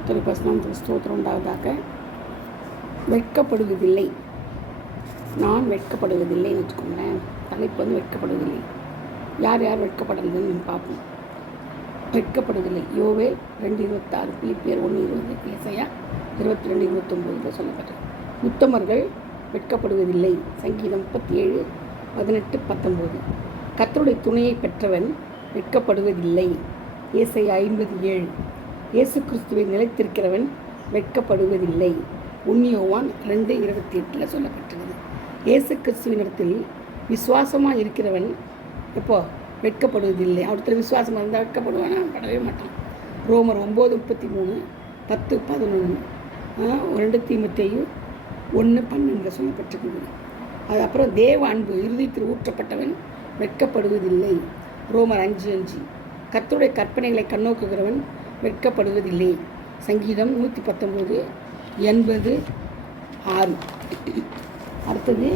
கர்த்தருடைய பரிசுத்த ஸ்தோத்திரம் உண்டாவதாக. வெட்கப்படுவதில்லை, நான் வெட்கப்படுவதில்லைன்னு வச்சுக்கோங்களேன். தலைப்பு வெட்கப்படுவதில்லை. யார் யார் வெட்கப்படுறதுன்னு பார்ப்போம். வெட்கப்படுவதில்லை. யோவேல் 2:26, பிலிப்பியர் 1:20, ஏசாயா 22:29 சொல்லப்பட்டது. உத்தமர்கள் வெட்கப்படுவதில்லை. சங்கீதம் 37:18-19. கர்த்தருடைய துணையை பெற்றவன் வெட்கப்படுவதில்லை. ஏசாயா 50:7. இயேசு கிறிஸ்துவை நிலைத்திருக்கிறவன் வெட்கப்படுவதில்லை. 1 யோவான் 2:28 சொல்லப்பட்டது. இயேசு கிறிஸ்துவினிடத்தில் விசுவாசமாக இருக்கிறவன் எப்போ வெட்கப்படுவதில்லை. அவர்கிட்ட விசுவாசமாக இருந்தால் வெட்கப்படுவானா? படவே மாட்டான். ரோமர் 9:33, 10:11, 2 தீமோத்தேயு 1:12 சொல்லப்பட்டிருக்குது. அது அப்புறம் தேவ அன்பு இருதயத்தில் ஊற்றப்பட்டவன் வெட்கப்படுவதில்லை. ரோமர் 5:5. கர்த்தருடைய கற்பனைகளை கண்ணோக்குகிறவன் வெட்கப்படுவதில்லை. சங்கீதம் 119:86. அடுத்தது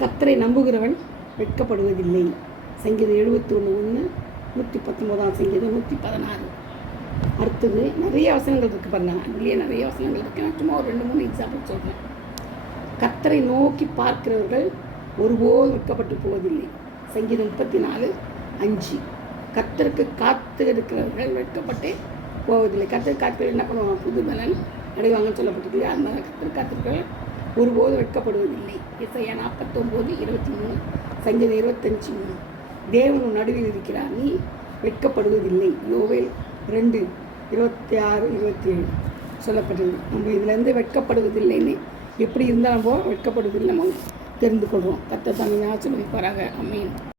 கர்த்தரை நம்புகிறவன் வெட்கப்படுவதில்லை. சங்கீதம் 71:1, 119 சங்கீதம் 116. அடுத்தது நிறைய வசனங்கள் இருக்குது பாருங்க. அதுலேயே நிறைய வசனங்கள் இருக்குது. நான் சும்மா ஒரு 2-3 எக்ஸாம்பிள் சொல்கிறேன். கர்த்தரை நோக்கி பார்க்கிறவர்கள் ஒருபோதும் வெட்கப்பட்டு போவதில்லை. சங்கீதம் 34:5. கர்த்தருக்கு காத்து இருக்கிறவர்கள் வெட்கப்பட்டு போவதில்லை. கர்த்தருக்கு காத்து என்ன பண்ணுவாங்க? புது பலன் அடைவாங்கன்னு சொல்லப்பட்டிருக்கு. அந்த மாதிரி கர்த்தருக்கு காத்திருக்கிறவர்கள் ஒருபோதும் வெட்கப்படுவதில்லை. ஏசாயா 49:23, சங்கீதம் 25:3. தேவன் நடுவில் இருக்கிறார், நீ வெட்கப்படுவதில்லை. யோவேல் 2:26-27 சொல்லப்பட்டது. நம்ம இதிலேருந்து வெட்கப்படுவதில்லைன்னு எப்படி இருந்தால் நம்ம வெட்கப்படுவதில்லை நம்ம தெரிந்து கொள்வோம். கர்த்தர் தம்மை ஆசீர்வதிப்பாராக. ஆமென்.